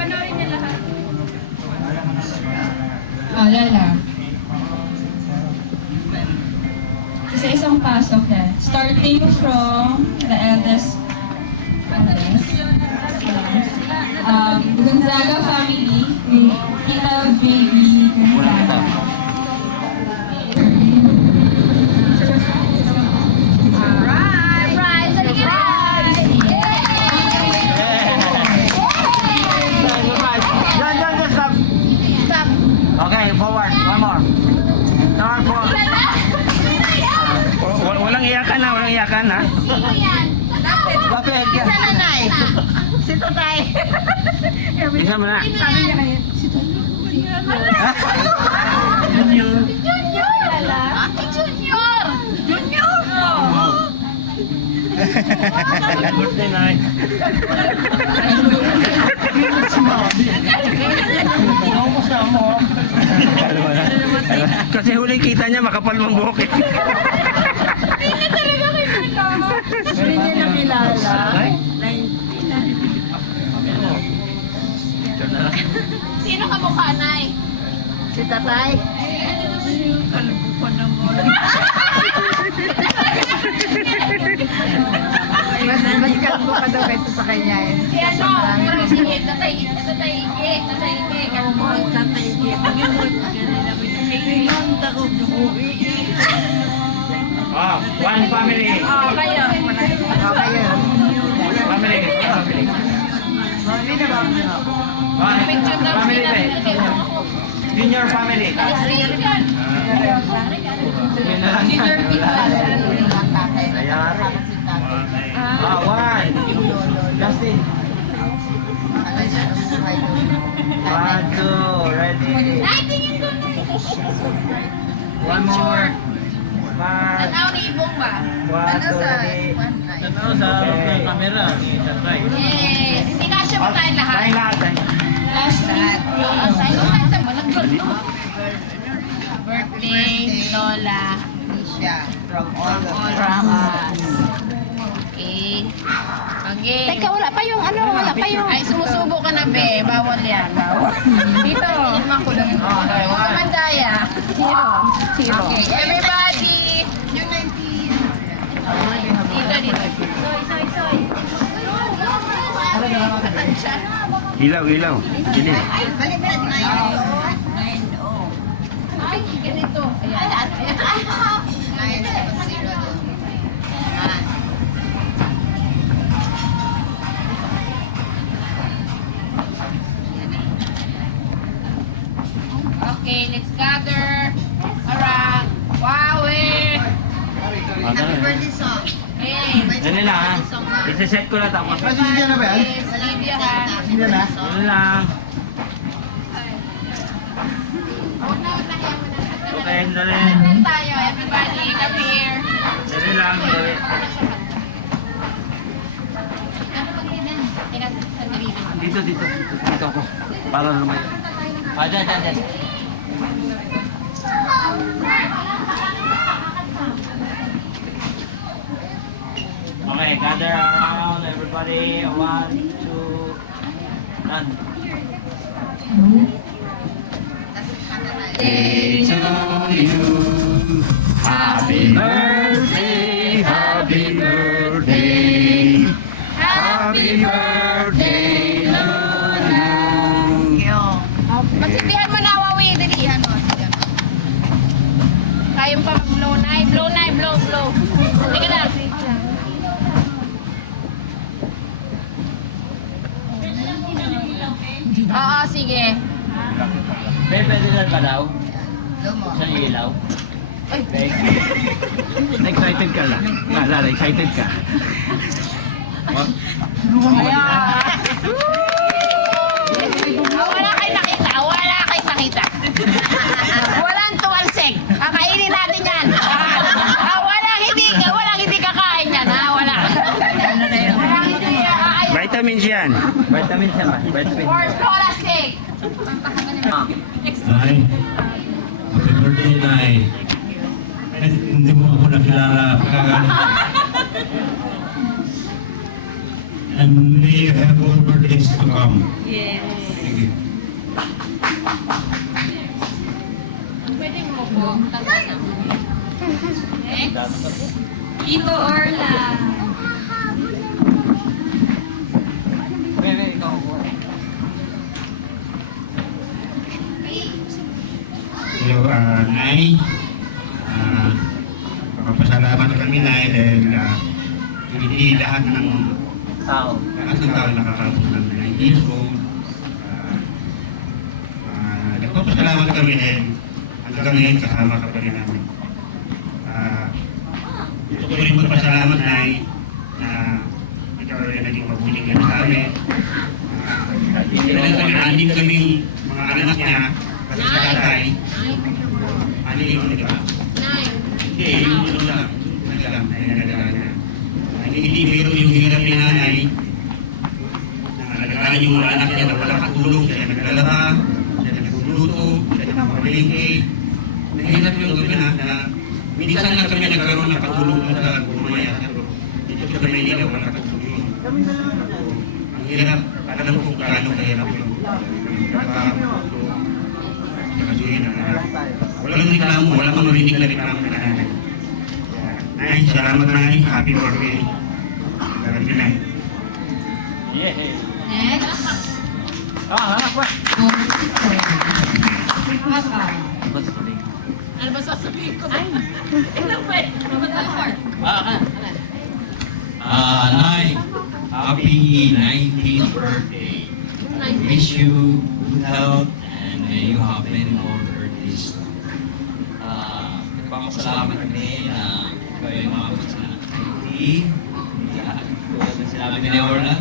Panoorin niya lahat. Lala. Isa-isang pasok yan. Starting from the eldest. Gonzaga family. Kita baby Gonzaga. Okay, forward. One more. Turn forward. Walang iyakan na, walang iyakan ha. Sino yan? Lapit. Isa nanay. Si Tutay. Isa mo na. Sabi niya kanya. Si Junior. Junior! Ate Junior! Junior! Birthday night. Kasi huli kita niya makapal mong buhok eh. Hindi niya talaga kilala. Hindi niya nakilala. Sino ka mukha, Nay? Si Tatay? Kalbukan naman. Mas kalbo ka daw kaysa sa kanya eh. Si ano? Parang sige, Tatay Ige. Tatay Ige. Kalbo ang Tatay Ige. One family. Kayo. Kayo. Family. Picture daw Family sila. ba? Junior family. Junior people. One. Justin. One, two. Ready. Ay, tingin ko na. One more. One. Tanaw ni Ibong ba? One, two, ready. Tanaw sa camera ni Tatay. Yes. Hindi kasya ba tayo lahat? Tayong lahat. Last Lahat. week. Tayo lahat sa malagod. Birthday, Lola. Nisha. From all of us. Okay. Okay. Teka, wala pa yung ano, wala pa yung... Ay, sumusubo ka na, be. Bawal yan. Bawal. Dito. Tingnan ko lang yung okay. Sa Mandaya. Zero. Okay. Everybody. Yung 19. Dito. Soy. Katansya. Ilaw. Dili. Balik. Ay, ganito. Ayan. 970. Okay, let's gather around. Wow, Happy birthday song. Hey. Dali lang ha. Isa-set ko na tapos. Olivia ha. Dali lang. Okay, dali. Dali tayo, everybody. Come here. Dali lang. Dali. Dito ako. Para lumayo. Dyan. Okay, gather around everybody. 1, 2, run. Day to you. Happy birthday. Happy birthday. Happy birthday to you. Magsindihan mo na, Wawi. Dalihan mo. Kayong pa blow na. Blow. Sige na. Oo, sige. Pwede na ba daw? Sa ilaw? Excited ka lang. Naalala, excited ka. Wala kayo nakita. Walang tuwalsik. Kakainin natin yan. Walang hindi kakain yan. Wala. Vitamins yan. Vitamins yan ba? For Flola's sake. Nay, happy birthday, Nay. Hindi mo ako nakilala. And may you have more birthdays to come. Yes. Thank you. Pwede mo po. Next. Tito Orla. Bebe, ikaw po. Hello, Nay. Papasalamat kami, Nay, dahil hindi lahat ng tao nakakabot ng 9 years old. Nagpapasalamat kami dahil hanggang ngayon kasama ka pa rin namin. Gusto ko rin magpasalamat, Nay, na ikaw rin naging mabuting yan sa amin. Dahil kami, anim kaming mga anak niya, kasi sa tatay, anim, di ba? Hindi, yung ano lang, hindi meron yung hirap ni nanay, nalagaan yung mga anak niya na walang katulong, siya naglalaba, siya nagluluto, siya nagpapalingke. Nahirap yung gabi na minsan lang kami nagkaroon ng katulong sa Gumaya. Dito sa Maynila, walang katulong yun. Ang hirap, alam ko kung gaano kahirap yun. Walang reklamo, walang marinig na reklamo na nanay. Nay, salamat, Nay. Happy birthday. Salamat din, Nay. Yeah. Next. Hanap pa. Papa. Ano ba sasabihin ko? Ay! Ilang ba? Ano ba talahor? Nay, happy 19th birthday. Wish you good health and may you have many more birthdays. Nagpapasalamat kami na kayo yung mga sa tulad na sinabi ni Orla,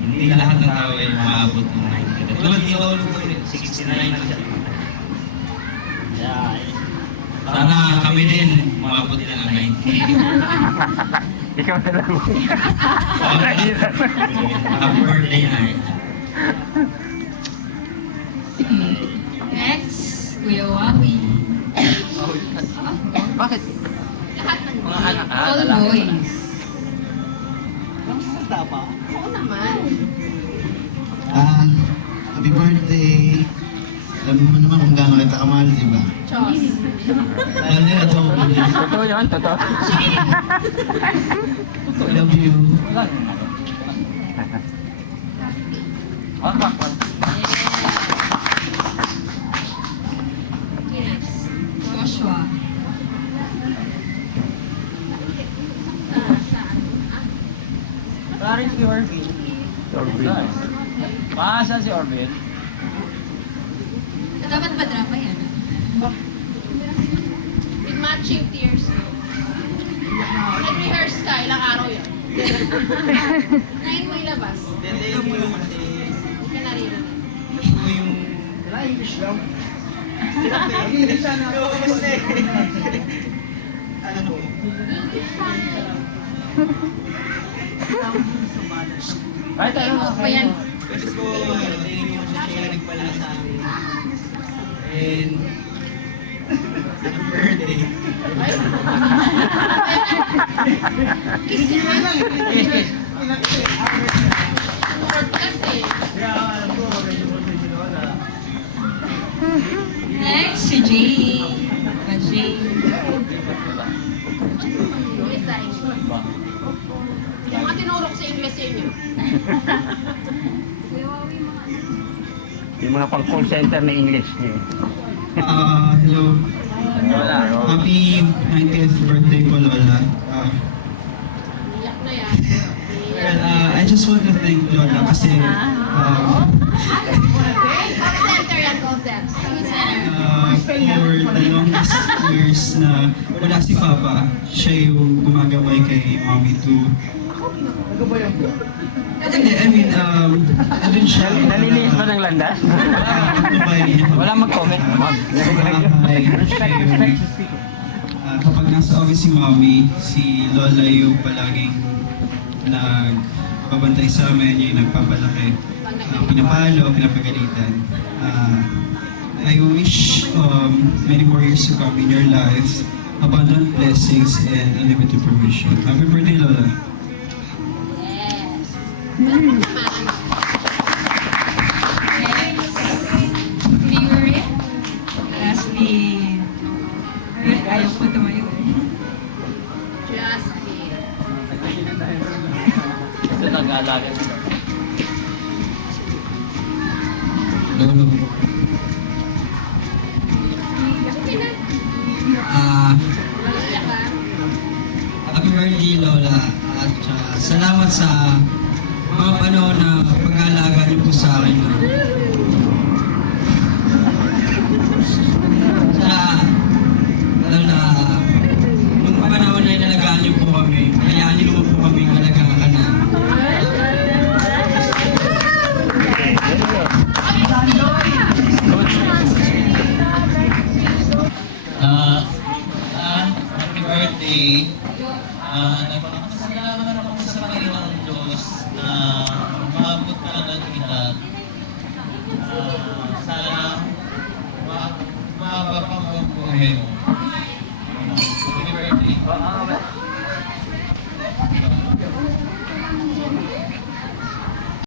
hindi lahat ng tao ay maabot ng 90. Tulad ni Lolo ko, 69 na siya. Sana kami din maabot din ng 90. Ikaw na lang. Happy birthday, Nay. Next. Kuya Wawi. Bakit? Lahat ng Mga anak All boys. Oo naman. Happy birthday. Alam mo naman kung gaano kita kamahal, di ba? Chos. Mahal niya ito. Totoo yun, totoo. I love you. Wak. Yes. Joshua. Parin si Orvin. Maasan si Orvin? Dapat ba drama yan? With matching tears. Nag-rehearse ka, ilang araw yun. Ngayon mo ilabas. Hindi mo yung kasi, Hindi ka naririnig. hindi mo yung... Wala, English lang. English lang. Ano mo? Ay, tayo Ano ba yan? Gusto ko, thank you sa siya nagpala sa amin. And... Happy birthday. Kiss naman. Kiss. Short kasi. Next, si Jay. Jay. English sa English. Yung mga tinurok sa English sa inyo. Yung mga pang call center na English niyo. Hello. Wala. Happy 90th birthday po, Lola. Iyak na yan. Well, I just want to thank Lola kasi Call center yan, call center. for the longest years na wala si Papa, siya yung gumagabay kay Mommy to... I mean, andun siya. Naliliis ba ng landas? Wala mag-comment. Kapag nasa office si Mommy, si Lola yung palaging nagbabantay sa amin, yung nagpapalaki, pinapalo, pinapagalitan. I wish many more years to come in your life, abundant blessings and unlimited provision. Happy birthday, Lola. Favorite? Lastly, ayaw ko tumayo eh. Justin. Ito nag-aalaga. Lolo. Happy birthday, Lola. At salamat sa mga panahon na pag-aalaga niyo po sa akin. Lola, nung panahon na inalagaan niyo po kami, kaya niyo naman po kami inalagaan na. Happy birthday. Nagpapasalamat ako sa Panginoong Diyos na umabot ka ng edad. Sana umaba pa mo ang buhay mo.